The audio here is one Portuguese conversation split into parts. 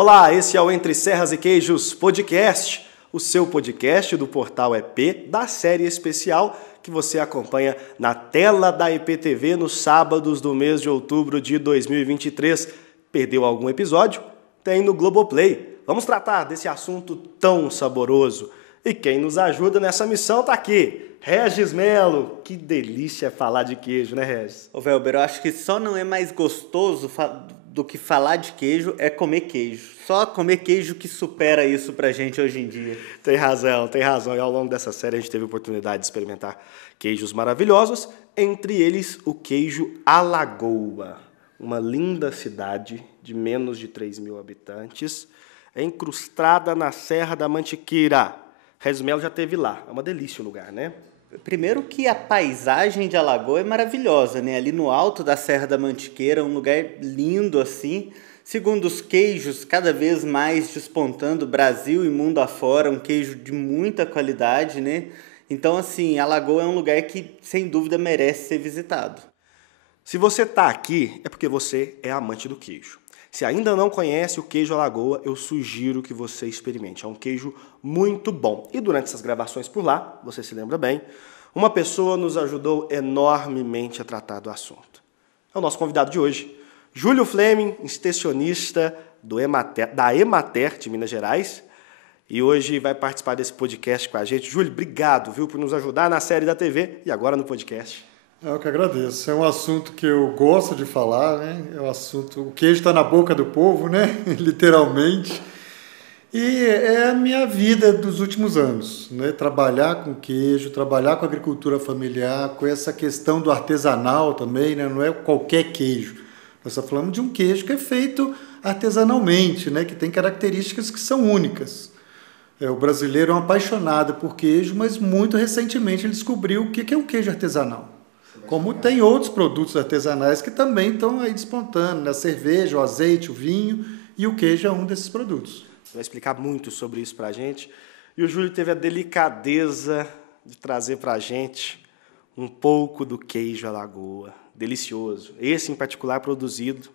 Olá, esse é o Entre Serras e Queijos Podcast, o seu podcast do portal EP, da série especial que você acompanha na tela da EPTV nos sábados do mês de outubro de 2023. Perdeu algum episódio? Tem no Globoplay. Vamos tratar desse assunto tão saboroso. E quem nos ajuda nessa missão tá aqui, Regis Melo. Que delícia falar de queijo, né, Regis? Ô, Velber, eu acho que só não é mais gostoso do que falar de queijo é comer queijo. Só comer queijo que supera isso pra gente hoje em dia. Tem razão, tem razão. E ao longo dessa série a gente teve a oportunidade de experimentar queijos maravilhosos, entre eles o queijo Alagoa, uma linda cidade de menos de 3 mil habitantes, encrustada na Serra da Mantiqueira. Regis Melo já esteve lá, é uma delícia o lugar, né? Primeiro que a paisagem de Alagoa é maravilhosa, né? Ali no alto da Serra da Mantiqueira, um lugar lindo assim. Segundo, os queijos cada vez mais despontando Brasil e mundo afora, um queijo de muita qualidade, né? Então, assim, Alagoa é um lugar que, sem dúvida, merece ser visitado. Se você está aqui, é porque você é amante do queijo. Se ainda não conhece o queijo Alagoa, eu sugiro que você experimente. É um queijo muito bom. E durante essas gravações por lá, você se lembra bem, uma pessoa nos ajudou enormemente a tratar do assunto. É o nosso convidado de hoje, Júlio Fleming, extensionista da Emater de Minas Gerais, e hoje vai participar desse podcast com a gente. Júlio, obrigado, viu, por nos ajudar na série da TV e agora no podcast. Eu que agradeço. É um assunto que eu gosto de falar, né? É um assunto... O queijo está na boca do povo, né? Literalmente. E é a minha vida dos últimos anos, né? Trabalhar com queijo, trabalhar com agricultura familiar, com essa questão do artesanal também, né? Não é qualquer queijo. Nós estamos falando de um queijo que é feito artesanalmente, né? Que tem características que são únicas. O brasileiro é um apaixonado por queijo, mas muito recentemente ele descobriu o que é um queijo artesanal. Como tem outros produtos artesanais que também estão aí despontando, né? A cerveja, o azeite, o vinho, e o queijo é um desses produtos. Você vai explicar muito sobre isso para a gente. E o Júlio teve a delicadeza de trazer para a gente um pouco do queijo Alagoa. Delicioso. Esse, em particular, produzido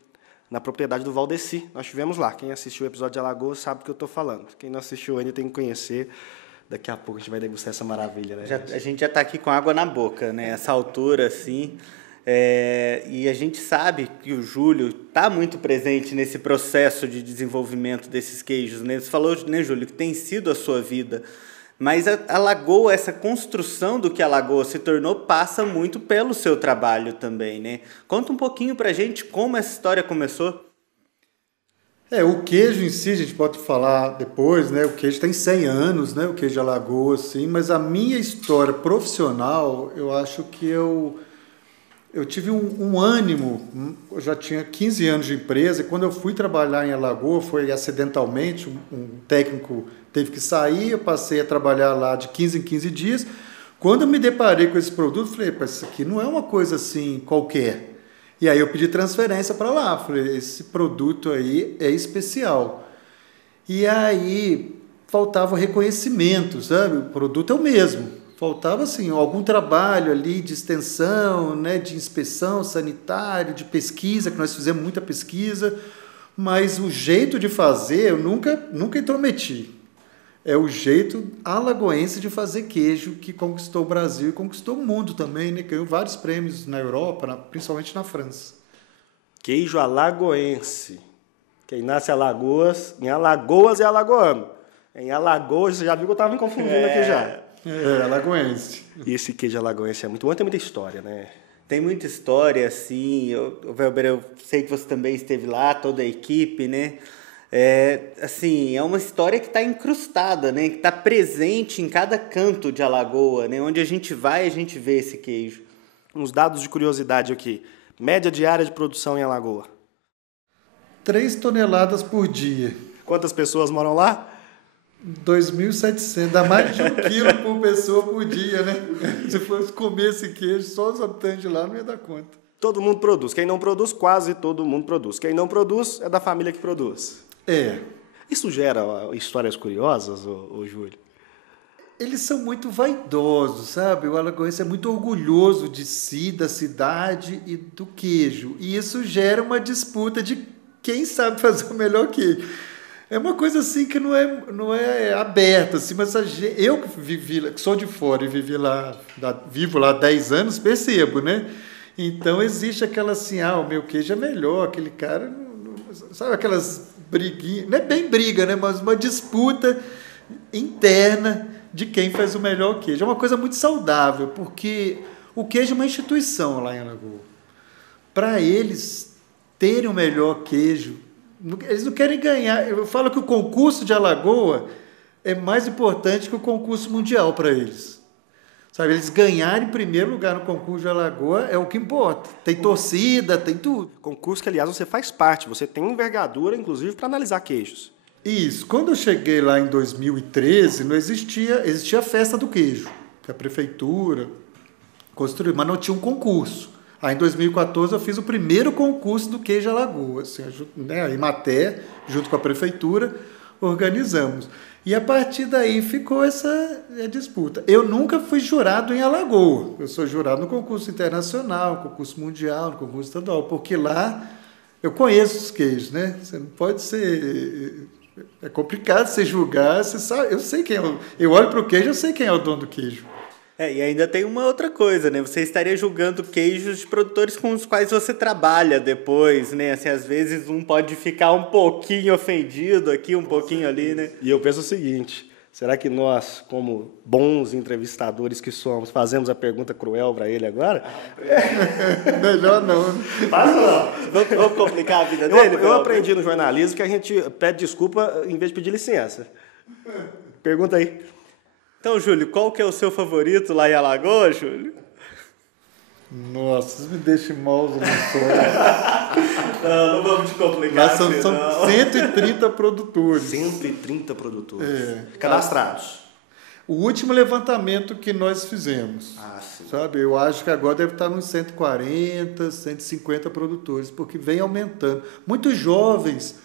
na propriedade do Valdeci. Nós estivemos lá. Quem assistiu o episódio de Alagoa sabe do que eu estou falando. Quem não assistiu ainda tem que conhecer. Daqui a pouco a gente vai degustar essa maravilha, né? A gente já está aqui com água na boca, né? Essa altura, assim. E a gente sabe que o Júlio está muito presente nesse processo de desenvolvimento desses queijos, né? Você falou, né, Júlio, que tem sido a sua vida. Mas a Lagoa, essa construção do que a Lagoa se tornou, passa muito pelo seu trabalho também, né? Conta um pouquinho para a gente como essa história começou. O queijo em si, a gente pode falar depois, né? O queijo tem 100 anos, né? O queijo de Alagoas, sim. Mas a minha história profissional, eu acho que eu tive um ânimo. Eu já tinha 15 anos de empresa e quando eu fui trabalhar em Alagoas, foi acidentalmente, um técnico teve que sair, eu passei a trabalhar lá de 15 em 15 dias. Quando eu me deparei com esse produto, falei, isso aqui não é uma coisa assim qualquer. E aí eu pedi transferência para lá, falei, esse produto aí é especial. E aí faltava o reconhecimento, sabe? O produto é o mesmo. Faltava, assim, algum trabalho ali de extensão, né? De inspeção sanitária, de pesquisa, que nós fizemos muita pesquisa, mas o jeito de fazer eu nunca intrometi. É o jeito alagoense de fazer queijo que conquistou o Brasil e conquistou o mundo também, né? Ganhou vários prêmios na Europa, principalmente na França. Queijo alagoense. Quem nasce em Alagoas é alagoano. Em Alagoas, você já viu que eu estava me confundindo aqui já. Alagoense. E esse queijo alagoense é muito bom, tem muita história, né? Tem muita história, assim. Velber, eu sei que você também esteve lá, toda a equipe, né? Assim, é uma história que está incrustada, né? Que está presente em cada canto de Alagoa, né? Onde a gente vai, a gente vê esse queijo. Uns dados de curiosidade aqui. Média diária de produção em Alagoa. 3 toneladas por dia. Quantas pessoas moram lá? 2.700, dá mais de 1 quilo por pessoa por dia, né? Se fosse comer esse queijo, só os habitantes de lá não ia dar conta. Todo mundo produz. Quem não produz, quase todo mundo produz. Quem não produz, é da família que produz. Isso gera histórias curiosas, ô Júlio? Eles são muito vaidosos, sabe? O alagoense é muito orgulhoso de si, da cidade e do queijo. E isso gera uma disputa de quem sabe fazer o melhor queijo. É uma coisa assim que não é aberta, assim, mas eu que vivi, que sou de fora e vivo lá há 10 anos, percebo, né? Então existe aquela assim, o meu queijo é melhor, aquele cara, sabe aquelas briguinhas, não é bem briga, né? Mas uma disputa interna de quem faz o melhor queijo. É uma coisa muito saudável, porque o queijo é uma instituição lá em Alagoas. Para eles terem o melhor queijo, eles não querem ganhar. Eu falo que o concurso de Alagoas é mais importante que o concurso mundial para eles. Sabe, eles ganharem em primeiro lugar no concurso de Alagoas é o que importa. Tem torcida, tem tudo. Concurso que, aliás, você faz parte. Você tem envergadura, inclusive, para analisar queijos. Isso. Quando eu cheguei lá em 2013, não existia a festa do queijo, que a prefeitura construiu, mas não tinha um concurso. Aí, em 2014, eu fiz o primeiro concurso do queijo Alagoas. Assim, né, a Imaté, junto com a prefeitura, organizamos. E, a partir daí, ficou essa disputa. Eu nunca fui jurado em Alagoas. Eu sou jurado no concurso internacional, no concurso mundial, no concurso estadual, porque lá eu conheço os queijos, né? Você não pode ser... É complicado você julgar, você sabe, eu sei quem é. Eu olho para o queijo, eu sei quem é o dono do queijo. E ainda tem uma outra coisa, né? Você estaria julgando queijos de produtores com os quais você trabalha depois, né? Assim, às vezes um pode ficar um pouquinho ofendido aqui, um pouquinho ali, né? E eu penso o seguinte, será que nós, como bons entrevistadores que somos, fazemos a pergunta cruel para ele agora? Melhor não. Faz não. Vamos complicar a vida dele? Eu aprendi no jornalismo que a gente pede desculpa em vez de pedir licença. Pergunta aí. Então, Júlio, qual que é o seu favorito lá em Alagoas, Júlio? Nossa, vocês me deixam mal no sonho. Não vamos te complicar. Lá são 130 produtores. 130 produtores. Cadastrados. O último levantamento que nós fizemos, Sim. sabe? Eu acho que agora deve estar nos 140, 150 produtores, porque vem aumentando. Muitos jovens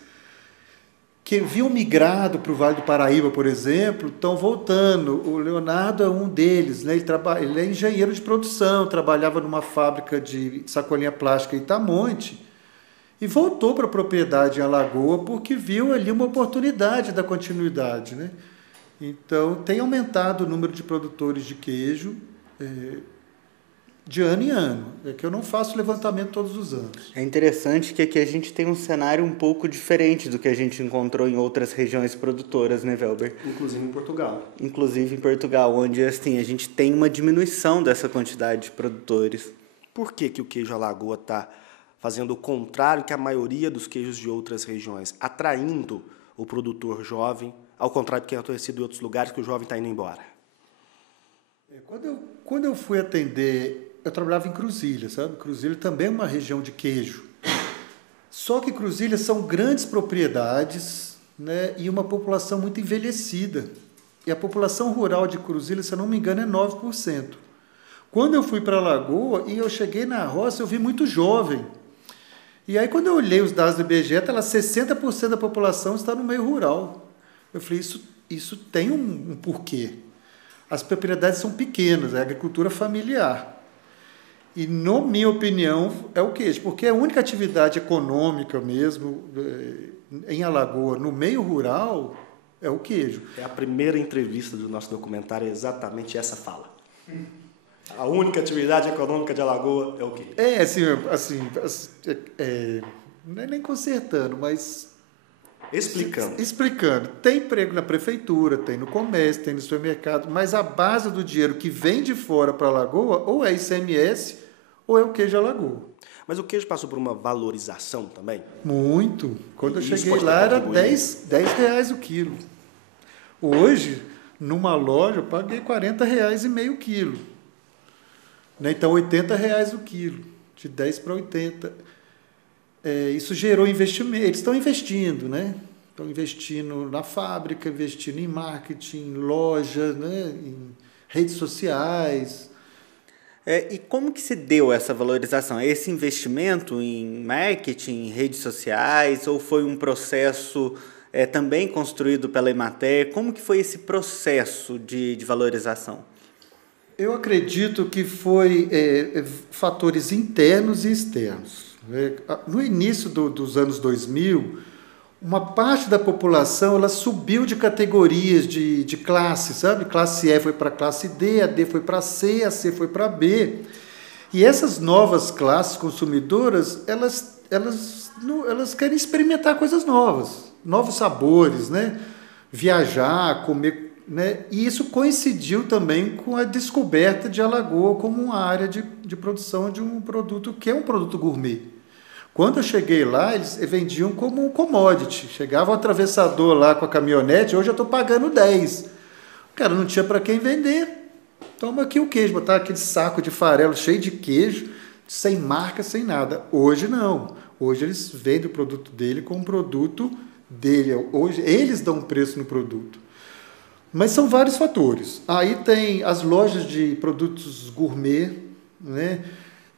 que haviam migrado para o Vale do Paraíba, por exemplo, estão voltando. O Leonardo é um deles, né? Ele é engenheiro de produção, trabalhava numa fábrica de sacolinha plástica em Itamonte e voltou para a propriedade em Alagoas porque viu ali uma oportunidade da continuidade, né? Então, tem aumentado o número de produtores de queijo de ano em ano. É que eu não faço levantamento todos os anos. É interessante que aqui a gente tem um cenário um pouco diferente do que a gente encontrou em outras regiões produtoras, né, Velber? Inclusive em Portugal. Inclusive em Portugal, onde assim, a gente tem uma diminuição dessa quantidade de produtores. Por que o queijo Alagoas está fazendo o contrário que a maioria dos queijos de outras regiões, atraindo o produtor jovem, ao contrário do que é acontecido em outros lugares, que o jovem está indo embora? Quando eu fui atender... Eu trabalhava em Cruzília, sabe? Cruzília também é uma região de queijo. Só que Cruzília são grandes propriedades, né? E uma população muito envelhecida. E a população rural de Cruzília, se eu não me engano, é 9%. Quando eu fui para Alagoas e eu cheguei na roça, eu vi muito jovem. E aí, quando eu olhei os dados do IBGE, 60% da população está no meio rural. Eu falei, isso tem um porquê. As propriedades são pequenas, é agricultura familiar. E, na minha opinião, é o queijo, porque é a única atividade econômica mesmo em Alagoas, no meio rural, é o queijo. É a primeira entrevista do nosso documentário, é exatamente essa fala. A única atividade econômica de Alagoas é o queijo. Não é nem consertando, mas... Explicando. Tem emprego na prefeitura, tem no comércio, tem no supermercado, mas a base do dinheiro que vem de fora para Alagoas ou é ICMS ou é o queijo Alagoas. Mas o queijo passou por uma valorização também? Muito. Quando eu cheguei lá era R$10 o quilo. Hoje, numa loja, eu paguei R$40,5 o quilo. Então, R$80 o quilo. De 10 para 80. Isso gerou investimento. Eles estão investindo, né? Estão investindo na fábrica, investindo em marketing, em loja, né? Em redes sociais. E como que se deu essa valorização? Esse investimento em marketing, em redes sociais, ou foi um processo também construído pela Imater? Como que foi esse processo de valorização? Eu acredito que foi fatores internos e externos. No início dos anos 2000, uma parte da população ela subiu de categorias de classe, sabe? Classe E foi para classe D, a D foi para C, a C foi para B. E essas novas classes consumidoras, elas querem experimentar coisas novas, novos sabores, né? Viajar, comer, né? E isso coincidiu também com a descoberta de Alagoas como uma área de produção de um produto que é um produto gourmet. Quando eu cheguei lá, eles vendiam como um commodity. Chegava um atravessador lá com a caminhonete, hoje eu estou pagando 10. O cara não tinha para quem vender. Toma aqui o queijo, botar aquele saco de farelo cheio de queijo, sem marca, sem nada. Hoje não. Hoje eles vendem o produto dele como um produto dele. Hoje eles dão um preço no produto. Mas são vários fatores. Aí tem as lojas de produtos gourmet, né?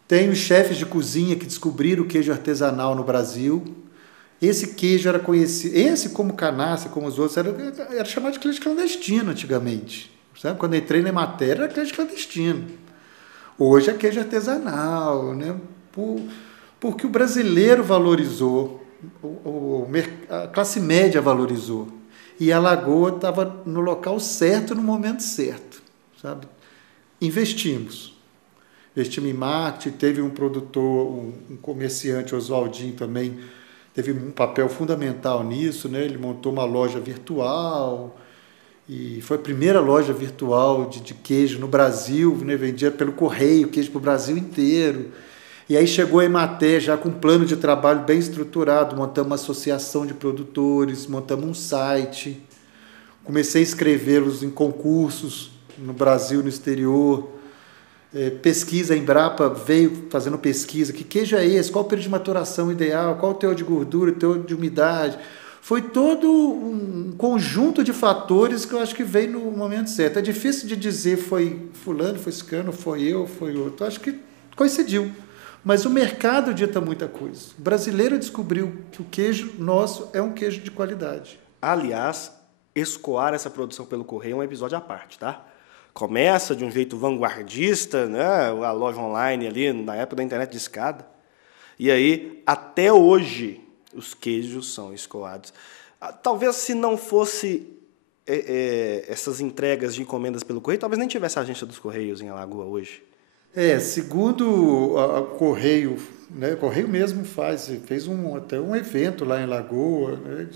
Tem os chefes de cozinha que descobriram o queijo artesanal no Brasil. Esse queijo era conhecido, esse como Canastra, como os outros, era chamado de queijo clandestino antigamente. Sabe? Quando eu entrei na matéria, era queijo clandestino. Hoje é queijo artesanal, né? Porque o brasileiro valorizou, a classe média valorizou. E a Alagoas estava no local certo, no momento certo. Sabe? Investimos em marketing, teve um produtor, um comerciante, Oswaldinho também, teve um papel fundamental nisso, né? Ele montou uma loja virtual e foi a primeira loja virtual de queijo no Brasil, né? Vendia pelo correio queijo para o Brasil inteiro. E aí chegou a Emater já com um plano de trabalho bem estruturado, montamos uma associação de produtores, montamos um site, comecei a inscrevê-los em concursos no Brasil, no exterior. Pesquisa, a Embrapa veio fazendo pesquisa, que queijo é esse, qual o período de maturação ideal, qual o teor de gordura, o teor de umidade. Foi todo um conjunto de fatores que eu acho que veio no momento certo. É difícil de dizer foi fulano, foi ciclano, foi eu, foi outro. Eu acho que coincidiu. Mas o mercado dita muita coisa. O brasileiro descobriu que o queijo nosso é um queijo de qualidade. Aliás, escoar essa produção pelo correio é um episódio à parte, tá? Começa de um jeito vanguardista, né? A loja online ali, na época da internet de escada. E aí, até hoje, os queijos são escoados. Talvez se não fosse essas entregas de encomendas pelo correio, talvez nem tivesse a agência dos Correios em Alagoas hoje. Segundo o Correio, né? O Correio mesmo fez até um evento lá em Alagoas, né?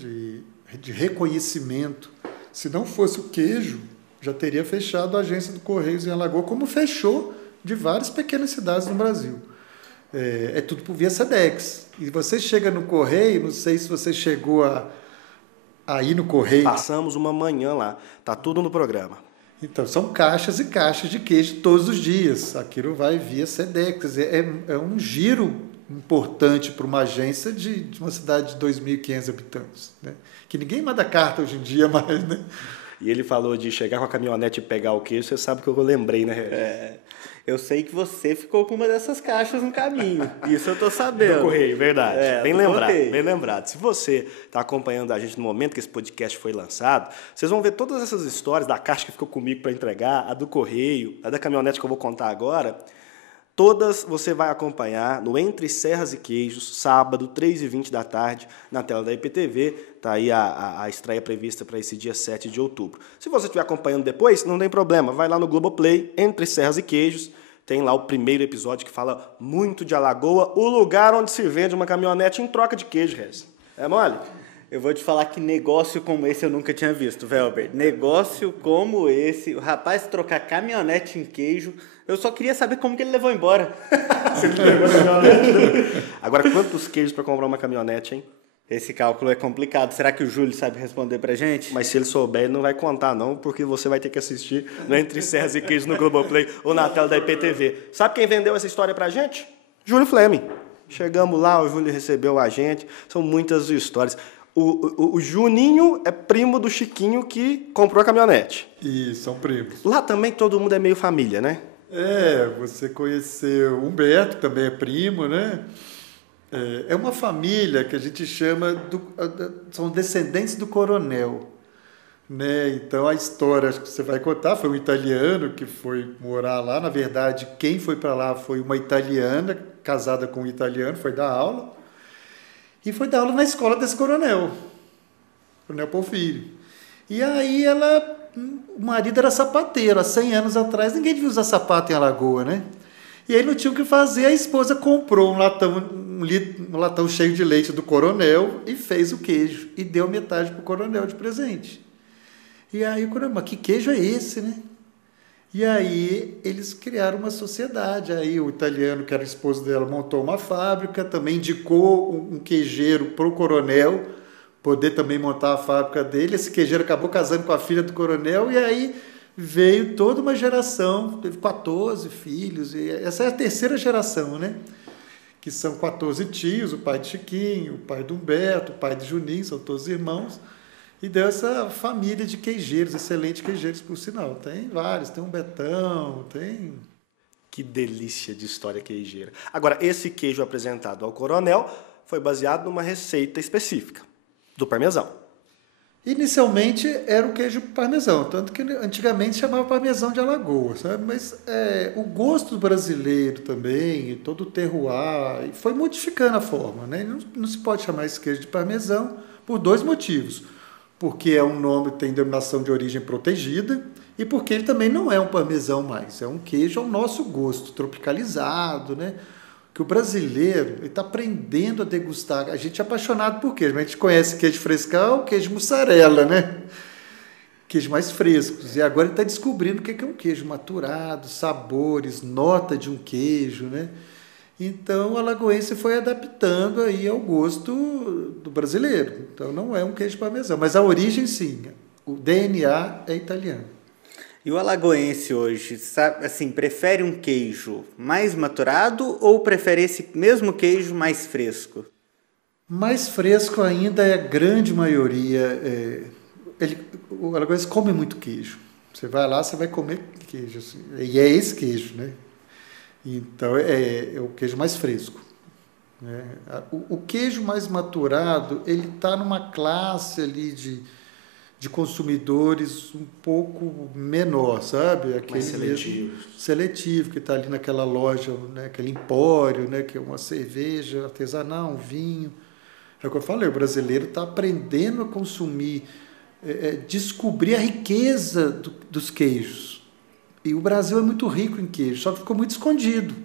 de reconhecimento. Se não fosse o queijo, já teria fechado a agência do Correios em Alagoas, como fechou de várias pequenas cidades no Brasil. É tudo por via Sedex. E você chega no Correio, não sei se você chegou a ir no Correio. Passamos uma manhã lá, tá tudo no programa. Então, são caixas e caixas de queijo todos os dias. Aquilo vai via Sedex. É um giro importante para uma agência de uma cidade de 2.500 habitantes. Né? Que ninguém manda carta hoje em dia mais, né? E ele falou de chegar com a caminhonete e pegar o queijo, você sabe que eu lembrei, né? Eu sei que você ficou com uma dessas caixas no caminho. Isso eu tô sabendo. Do correio, verdade. Bem lembrado, correio. bem lembrado. Se você está acompanhando a gente no momento que esse podcast foi lançado, vocês vão ver todas essas histórias da caixa que ficou comigo para entregar, a do correio, a da caminhonete que eu vou contar agora. Todas você vai acompanhar no Entre Serras e Queijos, sábado, 3h20 da tarde, na tela da IPTV. Está aí a estreia prevista para esse dia 7 de outubro. Se você estiver acompanhando depois, não tem problema. Vai lá no Globoplay, Entre Serras e Queijos. Tem lá o primeiro episódio que fala muito de Alagoas, o lugar onde se vende uma caminhonete em troca de queijo, Rez. É mole? Eu vou te falar que negócio como esse eu nunca tinha visto, Velber. Negócio como esse, o rapaz trocar caminhonete em queijo, eu só queria saber como que ele levou embora. Você pegou a caminhonete? Agora, quantos queijos para comprar uma caminhonete, hein? Esse cálculo é complicado. Será que o Júlio sabe responder pra gente? Mas se ele souber, ele não vai contar não, porque você vai ter que assistir no Entre Serras e Queijos no Globoplay ou na tela da IPTV. Sabe quem vendeu essa história pra gente? Júlio Fleming. Chegamos lá, o Júlio recebeu a gente. São muitas histórias. O Juninho é primo do Chiquinho que comprou a caminhonete. Isso, são primos. Lá também todo mundo é meio família, né? Você conheceu Humberto, que também é primo, né? É uma família que a gente chama, são descendentes do coronel. Né? Então, a história que você vai contar foi um italiano que foi morar lá. Na verdade, quem foi para lá foi uma italiana, casada com um italiano, foi dar aula. E foi dar aula na escola desse coronel. Coronel Porfírio. E aí o marido era sapateiro, há 100 anos atrás, ninguém devia usar sapato em Alagoa, né? E aí não tinha o que fazer, a esposa comprou um latão cheio de leite do coronel e fez o queijo, e deu metade para o coronel de presente. E aí o coronel, mas que queijo é esse, né? E aí eles criaram uma sociedade, aí o italiano, que era o esposo dela, montou uma fábrica, também indicou um queijeiro para o coronel poder também montar a fábrica dele. Esse queijeiro acabou casando com a filha do coronel e aí veio toda uma geração, teve 14 filhos, e essa é a terceira geração, né? Que são 14 tios, o pai de Chiquinho, o pai do Humberto, o pai de Juninho, são todos irmãos, e deu essa família de queijeiros, excelentes queijeiros, por sinal. Tem vários, tem um Betão, tem... Que delícia de história queijeira. Agora, esse queijo apresentado ao coronel foi baseado numa receita específica, do parmesão. Inicialmente era o queijo parmesão, tanto que antigamente chamava parmesão de Alagoas, sabe? Mas o gosto brasileiro também, e todo o terroir, foi modificando a forma, né? Não se pode chamar esse queijo de parmesão por dois motivos. Porque é um nome que tem denominação de origem protegida e porque ele também não é um parmesão mais, é um queijo ao nosso gosto, tropicalizado, né? Que o brasileiro está aprendendo a degustar. A gente é apaixonado por queijo, mas a gente conhece queijo frescal, queijo mussarela, né? Queijo mais frescos. E agora ele está descobrindo o que é um queijo maturado, sabores, nota de um queijo, né? Então o alagoense foi adaptando aí ao gosto do brasileiro. Então não é um queijo parmesão, mas a origem sim, o DNA é italiano. E o alagoense hoje, sabe, assim, prefere um queijo mais maturado ou prefere esse mesmo queijo mais fresco? Mais fresco ainda é a grande maioria. O alagoense come muito queijo. Você vai lá, você vai comer queijo. Assim, e é esse queijo, né? Então é o queijo mais fresco. Né? O queijo mais maturado, ele está numa classe ali de consumidores um pouco menor, sabe? Aquele mais seletivo. Seletivo, que está ali naquela loja, né? Aquele empório, né? Que é uma cerveja artesanal, um vinho. É o que eu falei, o brasileiro está aprendendo a consumir, descobrir a riqueza dos queijos. E o Brasil é muito rico em queijo, só que ficou muito escondido.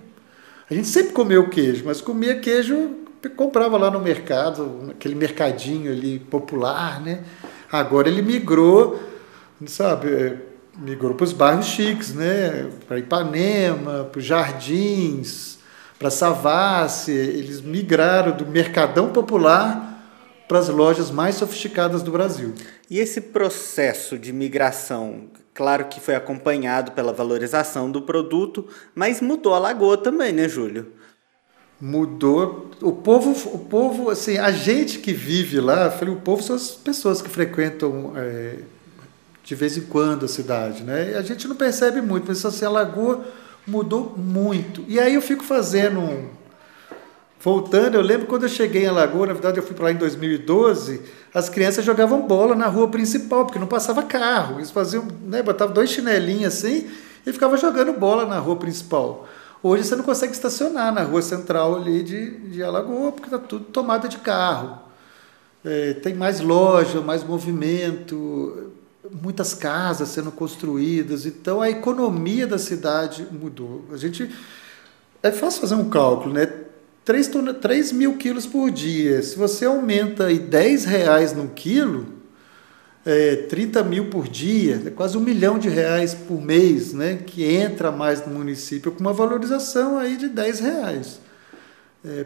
A gente sempre comeu queijo, mas comia queijo, comprava lá no mercado, aquele mercadinho ali popular, né? Agora ele migrou, sabe, migrou para os bairros chiques, né? Para Ipanema, para os Jardins, para Savassi. Eles migraram do mercadão popular para as lojas mais sofisticadas do Brasil. E esse processo de migração, claro que foi acompanhado pela valorização do produto, mas mudou a Lagoa também, né, Júlio? Mudou. O povo, assim, a gente que vive lá, eu falei, o povo são as pessoas que frequentam de vez em quando a cidade, né? E a gente não percebe muito, mas assim, a Lagoa mudou muito. E aí eu fico fazendo voltando, eu lembro quando eu cheguei em Alagoas, na verdade eu fui para lá em 2012, as crianças jogavam bola na rua principal, porque não passava carro. Eles faziam, né, botavam 2 chinelinhos assim e ficavam jogando bola na rua principal. Hoje você não consegue estacionar na rua central ali de Alagoas, porque está tudo tomada de carro. Tem mais loja, mais movimento, muitas casas sendo construídas. Então a economia da cidade mudou. É fácil fazer um cálculo, né? 3 mil quilos por dia. Se você aumenta aí R$10 num quilo, 30 mil por dia, é quase R$1 milhão por mês, né, que entra mais no município, com uma valorização aí de R$10.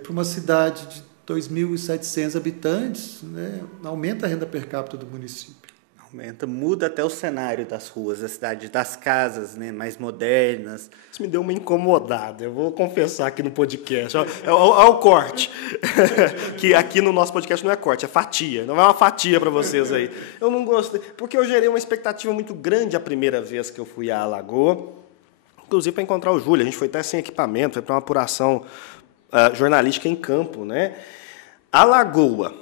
Para uma cidade de 2.700 habitantes, né, aumenta a renda per capita do município. Aumenta, muda até o cenário das ruas, da cidade, das casas, né, mais modernas. Isso me deu uma incomodada, eu vou confessar aqui no podcast. Olha o corte. Que aqui no nosso podcast não é corte, é fatia. Não é uma fatia para vocês aí. Eu não gostei, porque eu gerei uma expectativa muito grande a primeira vez que eu fui à Alagoa, inclusive para encontrar o Júlio. A gente foi até sem equipamento, foi para uma apuração jornalística em campo, né? Alagoa,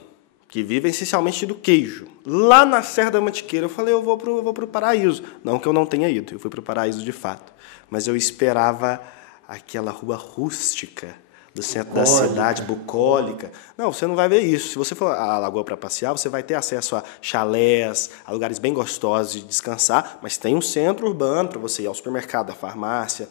que vive essencialmente do queijo. Lá na Serra da Mantiqueira, eu falei, eu vou pro Paraíso. Não que eu não tenha ido, eu fui pro Paraíso de fato. Mas eu esperava aquela rua rústica, do centro da cidade, bucólica. Não, você não vai ver isso. Se você for à Lagoa para passear, você vai ter acesso a chalés, a lugares bem gostosos de descansar, mas tem um centro urbano para você ir ao supermercado, à farmácia.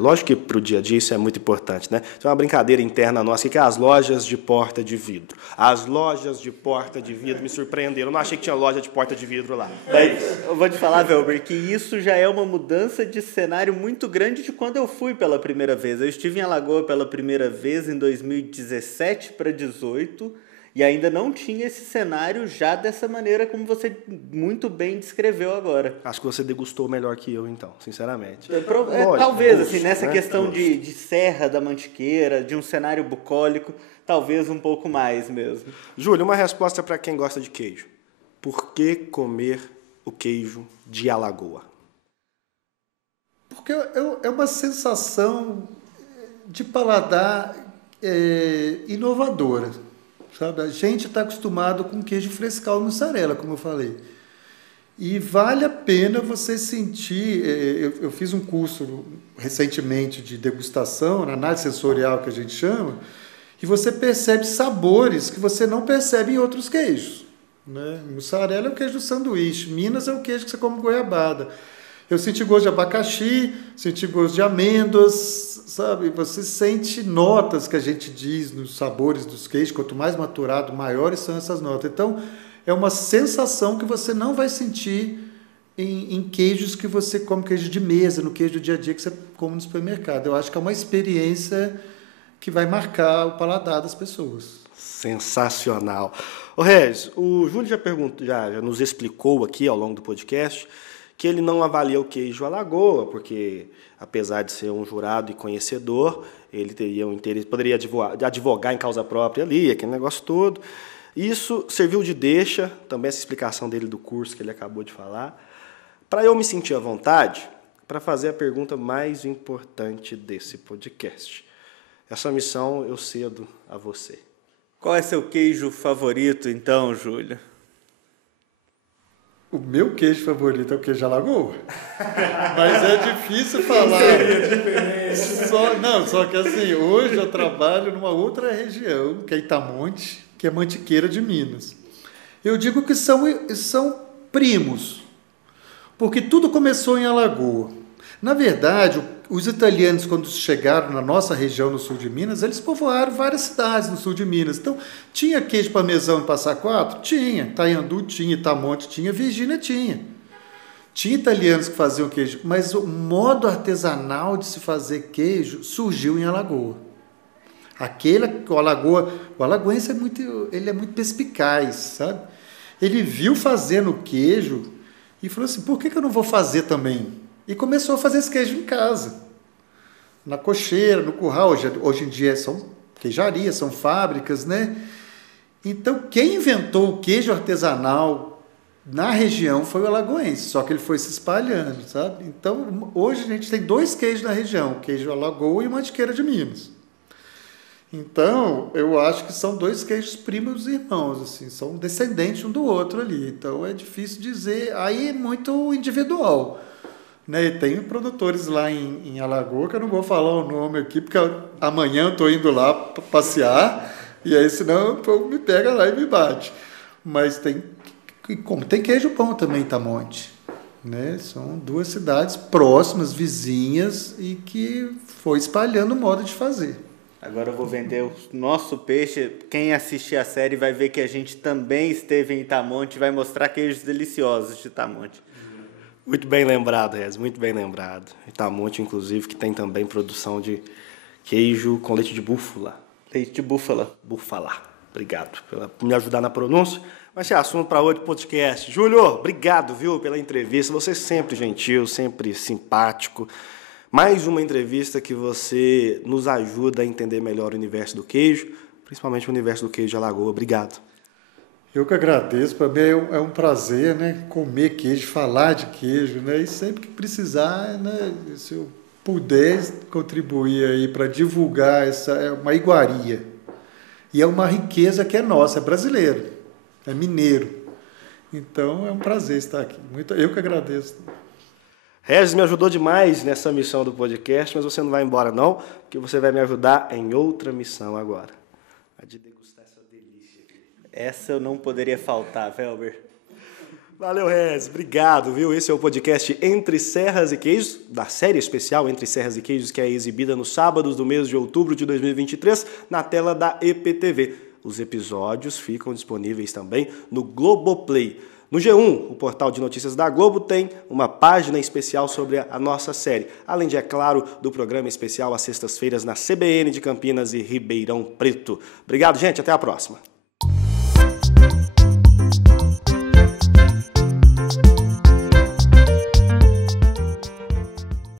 Lógico que para o dia a dia isso é muito importante, né? Isso é uma brincadeira interna nossa, que é as lojas de porta de vidro. As lojas de porta de vidro me surpreenderam. Eu não achei que tinha loja de porta de vidro lá. Mas eu vou te falar, Velber, que isso já é uma mudança de cenário muito grande de quando eu fui pela primeira vez. Eu estive em Alagoa pela primeira vez em 2017 para 2018 e ainda não tinha esse cenário já dessa maneira como você muito bem descreveu agora. Acho que você degustou melhor que eu, então, sinceramente. Lógico, talvez, assim, nessa questão de Serra da Mantiqueira, de um cenário bucólico, talvez um pouco mais mesmo. Júlio, uma resposta para quem gosta de queijo. Por que comer o queijo de Alagoa? Porque é uma sensação de paladar inovadora. Sabe? A gente está acostumado com queijo frescal mussarela, como eu falei. E vale a pena você sentir... Eu fiz um curso recentemente de degustação, na análise sensorial que a gente chama, e você percebe sabores que você não percebe em outros queijos. Né? Mussarela é o queijo do sanduíche, Minas é o queijo que você come goiabada. Eu senti gosto de abacaxi, senti gosto de amêndoas, sabe? Você sente notas que a gente diz nos sabores dos queijos, quanto mais maturado, maiores são essas notas. Então, é uma sensação que você não vai sentir em queijos que você come, queijo de mesa, no queijo do dia a dia que você come no supermercado. Eu acho que é uma experiência que vai marcar o paladar das pessoas. Sensacional. Ô Regis, o Júlio já nos explicou aqui ao longo do podcast que ele não avalia o queijo Alagoa, porque, apesar de ser um jurado e conhecedor, ele teria um interesse, poderia advogar em causa própria ali, aquele negócio todo. Isso serviu de deixa, também essa explicação dele do curso que ele acabou de falar, para eu me sentir à vontade para fazer a pergunta mais importante desse podcast. Essa missão eu cedo a você. Qual é seu queijo favorito, então, Júlio? O meu queijo favorito é o queijo Alagoa. Mas é difícil falar. Só que assim, hoje eu trabalho numa outra região, que é Itamonte, que é Mantiqueira de Minas. Eu digo que são primos, porque tudo começou em Alagoa. Na verdade, os italianos, quando chegaram na nossa região no sul de Minas, eles povoaram várias cidades no sul de Minas. Então, tinha queijo parmesão em Passa Quatro? Tinha. Itaiandu tinha, Itamonte tinha, Virgínia tinha. Tinha italianos que faziam queijo, mas o modo artesanal de se fazer queijo surgiu em Alagoa. O alagoense é muito perspicaz, sabe? Ele viu fazendo queijo e falou assim, por que eu não vou fazer também? E começou a fazer esse queijo em casa, na cocheira, no curral. Hoje em dia são queijarias, são fábricas, né? Então, quem inventou o queijo artesanal na região foi o alagoense, só que ele foi se espalhando, sabe? Então, hoje a gente tem 2 queijos na região, o queijo Alagoa e o Mantiqueira de Minas. Então, eu acho que são 2 queijos primos e irmãos, assim, são descendentes um do outro ali. Então, é difícil dizer, aí é muito individual. Né? Tem produtores lá em Alagoa, que eu não vou falar o nome aqui, porque amanhã eu estou indo lá passear, e aí senão o povo me pega lá e me bate. Mas tem queijo bom também em Itamonte. Né? São 2 cidades próximas, vizinhas, e que foi espalhando o modo de fazer. Agora eu vou vender o nosso peixe. Quem assistir a série vai ver que a gente também esteve em Itamonte, vai mostrar queijos deliciosos de Itamonte. Muito bem lembrado, Rez, muito bem lembrado. Itamonte, inclusive, que tem também produção de queijo com leite de búfala. Leite de búfala. Búfala. Obrigado por me ajudar na pronúncia. Mas esse é assunto para outro podcast. Júlio, obrigado, viu, pela entrevista. Você é sempre gentil, sempre simpático. Mais uma entrevista que você nos ajuda a entender melhor o universo do queijo, principalmente o universo do queijo de Alagoa. Obrigado. Eu que agradeço, para mim é um prazer, né, comer queijo, falar de queijo, né, e sempre que precisar, né, se eu puder contribuir aí para divulgar é uma iguaria. E é uma riqueza que é nossa, é brasileiro, é mineiro. Então é um prazer estar aqui. Eu que agradeço. Regis me ajudou demais nessa missão do podcast, mas você não vai embora não, porque você vai me ajudar em outra missão agora. A de degustar essa delícia aqui. Essa eu não poderia faltar, Velber. Valeu, Regis. Obrigado, viu? Esse é o podcast Entre Serras e Queijos, da série especial Entre Serras e Queijos, que é exibida nos sábados do mês de outubro de 2023, na tela da EPTV. Os episódios ficam disponíveis também no Globoplay. No G1, o portal de notícias da Globo, tem uma página especial sobre a nossa série, além de, é claro, do programa especial às sextas-feiras na CBN de Campinas e Ribeirão Preto. Obrigado, gente. Até a próxima.